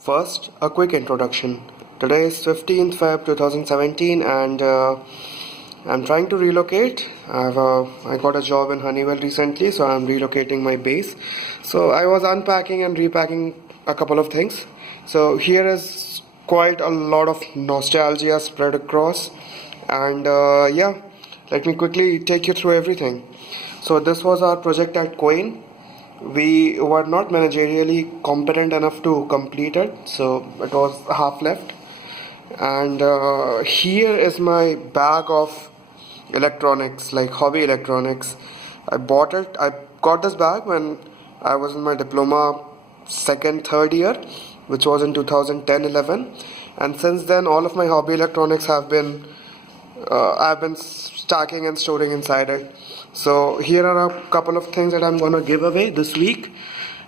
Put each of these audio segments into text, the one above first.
First, a quick introduction. Today is 15th Feb 2017 and I'm trying to relocate. I got a job in Honeywell recently, so I'm relocating my base. So I was unpacking and repacking a couple of things. So here is quite a lot of nostalgia spread across, and yeah, let me quickly take you through everything. So this was our project at Quain. We were not managerially competent enough to complete it, so it was half left. And here is my bag of electronics, like hobby electronics. I got this bag when I was in my diploma second third year, which was in 2010-11, and since then all of my hobby electronics I've been stacking and storing inside it. So here are a couple of things that I'm gonna give away this week.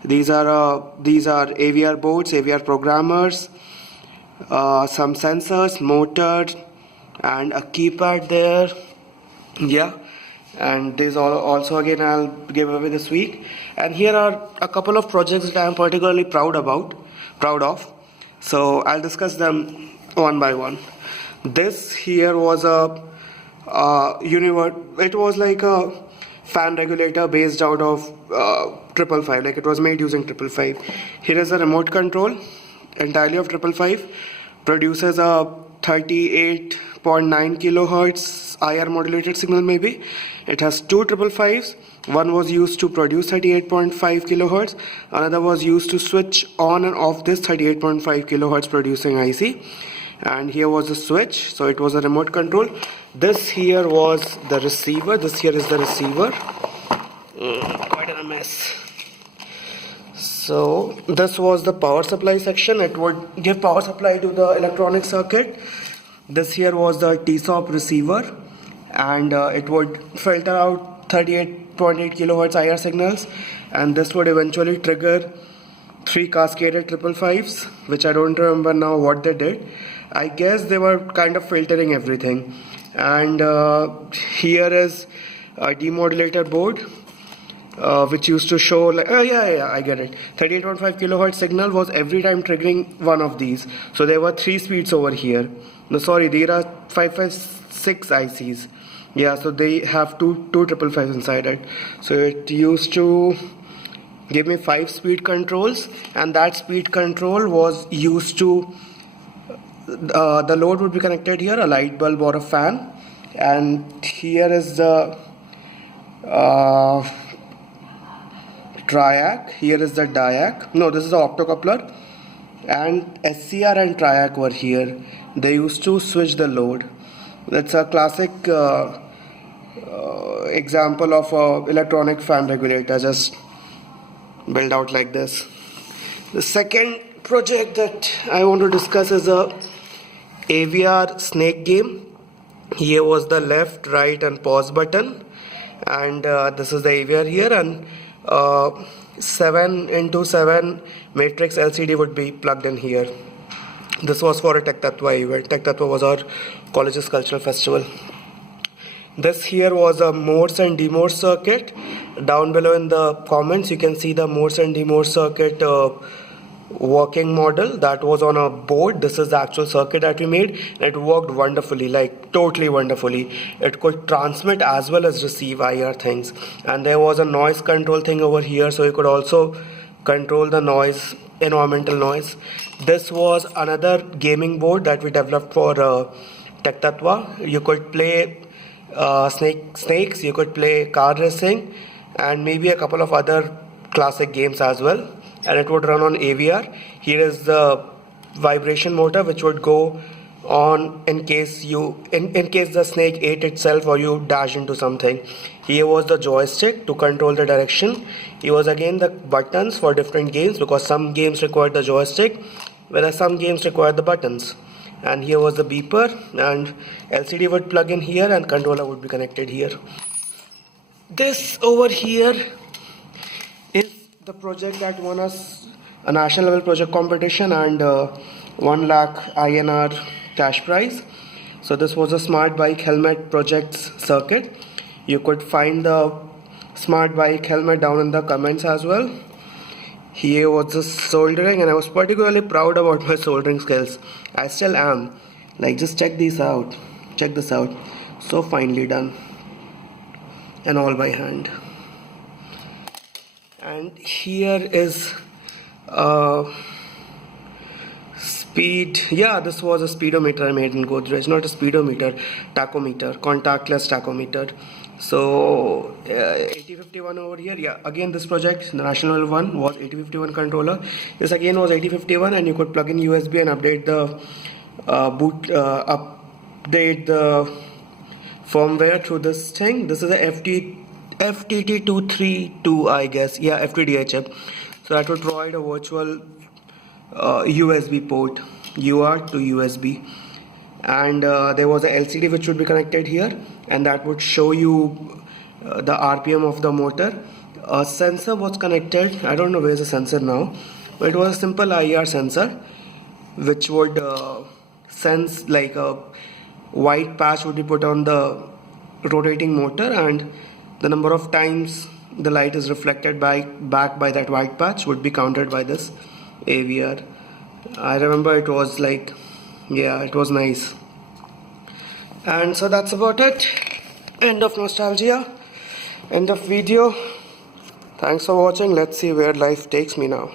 These are AVR boards, AVR programmers, some sensors, motor, and a keypad there. Yeah, and these all also again I'll give away this week. And here are a couple of projects that I am particularly proud of. So I'll discuss them one by one. This here was it was like a fan regulator based out of 555, like it was made using 555. Here is a remote control entirely of 555, produces a 38.9 kilohertz IR modulated signal. Maybe it has two 555s. One was used to produce 38.5 kilohertz, another was used to switch on and off this 38.5 kilohertz producing IC. And here was the switch, so it was a remote control. This here was the receiver. This here is the receiver. Quite a mess. So this was the power supply section. It would give power supply to the electronic circuit. This here was the TSOP receiver, and it would filter out 38.8 kilohertz IR signals, and this would eventually trigger three cascaded 555s, which I don't remember now what they did. I guess they were kind of filtering everything. And here is a demodulator board, which used to show like, I get it. 38.5 kilohertz signal was every time triggering one of these. So there were three speeds over here. No, sorry, there are 556 ICs. Yeah, so they have two 555s inside it. So it used to give me 5 speed controls, and that speed control was used to the load would be connected here, a light bulb or a fan, and here is the triac, here is the diac, no, this is the optocoupler, and SCR and triac were here. They used to switch the load. That's a classic example of a electronic fan regulator, just built out like this. The second project that I want to discuss is a AVR snake game. Here was the left, right, and pause button, and this is the AVR here, and 7x7 matrix LCD would be plugged in here. This was for a Tech Tattva event. Tech Tattva was our college's cultural festival. This here was a Morse and Demorse circuit. Down below in the comments you can see the Morse and Demorse circuit working model that was on a board. This is the actual circuit that we made, and it worked wonderfully, like totally wonderfully. It could transmit as well as receive IR things, and there was a noise control thing over here, so you could also control the noise, environmental noise. This was another gaming board that we developed for Tech Tattva. You could play snakes, you could play car racing, and maybe a couple of other classic games as well, and it would run on AVR. Here is the vibration motor, which would go on in case the snake ate itself or you dash into something. Here was the joystick to control the direction. Here was again the buttons for different games, because some games required the joystick, whereas some games required the buttons. And here was the beeper, and LCD would plug in here and controller would be connected here. This over here is the project that won us a national level project competition and 1 lakh INR cash prize. So this was a smart bike helmet projects circuit. You could find the smart bike helmet down in the comments as well. Here was the soldering, and I was particularly proud about my soldering skills. I still am. Like, just check these out. Check this out. So finely done. And all by hand. And here is speed. Yeah, this was a speedometer I made in Godrej. Not a speedometer, tachometer, contactless tachometer. So 8051 over here. Yeah, again this project, the national one, was 8051 controller. This again was 8051, and you could plug in USB and update the update the firmware through this thing. This is a FTT232, I guess. Yeah, FTDI chip. So that would provide a virtual USB port, UART to USB. And there was a LCD which would be connected here, and that would show you the RPM of the motor. A sensor was connected. I don't know where's the sensor now, but it was a simple IR sensor which would sense, like a white patch would be put on the rotating motor, and the number of times the light is reflected back by that white patch would be counted by this AVR. I remember it was like, yeah, it was nice. And so that's about it. End of nostalgia, end of video. Thanks for watching. Let's see where life takes me now.